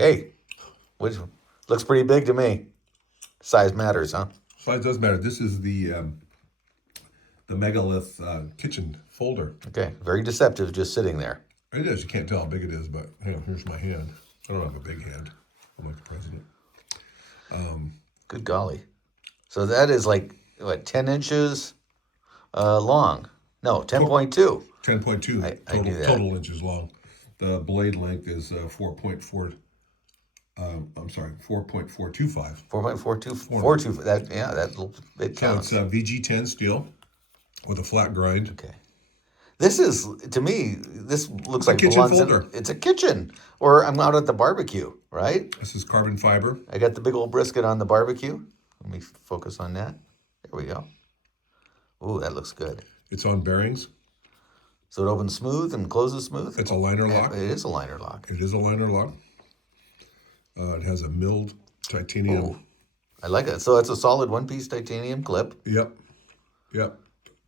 Hey, which looks pretty big to me. Size matters, huh? Size does matter. This is the Megalith kitchen folder. Okay, very deceptive just sitting there. It is. You can't tell how big it is, but hang on, here's my hand. I don't have a big hand. I'm like the president. Good golly. So that is like, what, 10 inches long? No, 10.2. 10.2 I knew that. total inches long. The blade length is 4.4. I'm sorry, 4.425. 4.424. It So counts. it's VG10 steel with a flat grind. Okay. This is, to me, this looks like kitchen belongs folder. It's a kitchen. Or I'm out at the barbecue, right? This is carbon fiber. I got the big old brisket on the barbecue. Let me focus on that. There we go. Ooh, that looks good. It's on bearings. So it opens smooth and closes smooth? It's a liner lock. It is a liner lock. It is a liner lock. It has a milled titanium. Ooh, I like it. So it's a solid one-piece titanium clip. Yep.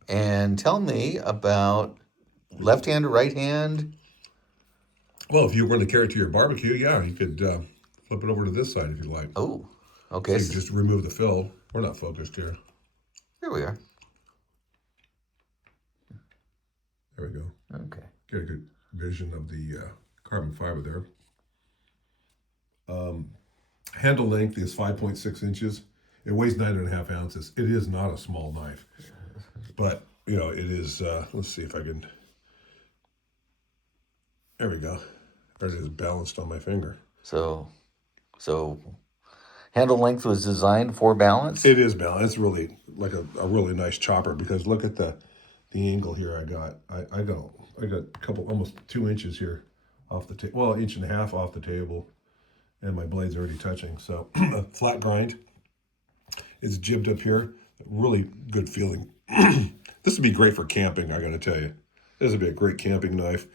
And tell me about left hand or right hand? Well, if you were to carry it to your barbecue, yeah, you could flip it over to this side if you like. Oh, okay. So you just remove the fill. We're not focused here. Here we are. There we go. Okay. Get a good vision of the carbon fiber there. Handle length is 5.6 inches. It weighs 9.5 ounces. It is not a small knife, but you know it is. Let's see if I can. There we go. There it is, balanced on my finger. So handle length was designed for balance? It is balanced. It's really like a really nice chopper because look at the angle here. I got a couple, almost 2 inches here off the table. Well, 1.5 inches off the table, and my blade's already touching. So a flat grind. It's jibbed up here. Really good feeling. This would be great for camping, I got to tell you. This would be a great camping knife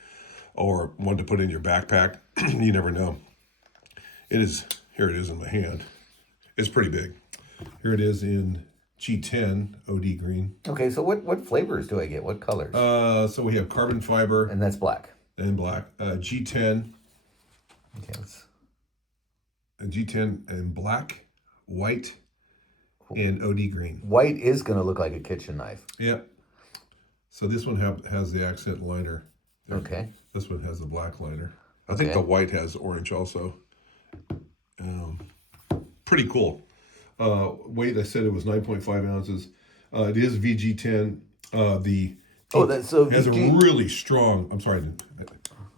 or one to put in your backpack. You never know. It is, here it is in my hand. It's pretty big. Here it is in G10 OD green. Okay, so what flavors do I get? What colors? So we have carbon fiber And that's black. and black. G10. Okay, let's... G10 and black, white, and OD green. White is going to look like a kitchen knife. Yeah. So this one has the accent liner. Okay. This one has the black liner. I think the white has orange also. Pretty cool. Weight, I said it was 9.5 ounces. It is VG10. It has a really strong,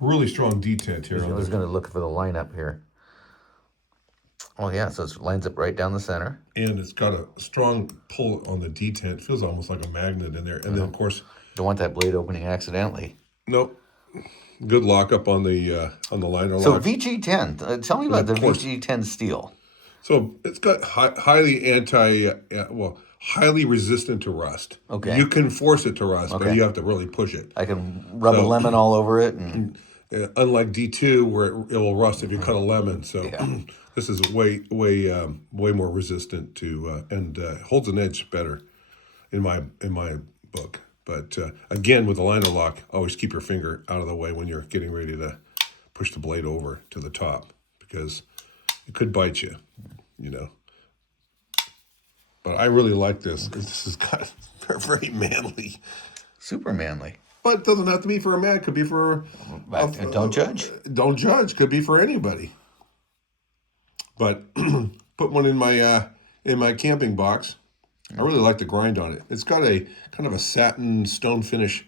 really strong detent here. I was going to look for the lineup here. Oh, yeah, so it lines up right down the center. And it's got a strong pull on the detent. Feels almost like a magnet in there. And then, of course... Don't want that blade opening accidentally. Nope. Good lockup on the liner lock. So VG10, tell me about the VG10 steel. So it's got highly resistant to rust. Okay. You can force it to rust, but you have to really push it. I can rub a lemon all over it. And unlike D2, where it will rust if you cut a lemon. So this is way more resistant to and holds an edge better in my book. But again, with the liner lock, always keep your finger out of the way when you're getting ready to push the blade over to the top because it could bite you, you know. But I really like this. This is very manly. Super manly. But it doesn't have to be for a man. It could be for... don't judge. Don't judge. Could be for anybody. But put one in my camping box. I really like the grind on it. It's got a kind of a satin stone finish.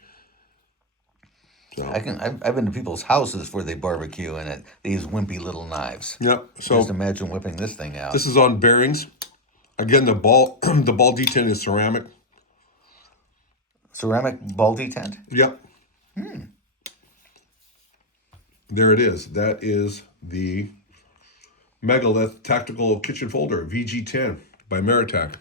So. I've been to people's houses where they barbecue and they use wimpy little knives. Yep. So just imagine whipping this thing out. This is on bearings. Again, the ball detent is ceramic. Ceramic ball detent? Yep. There it is. That is the Megalith Tactical Kitchen Folder VG10 by Maratac.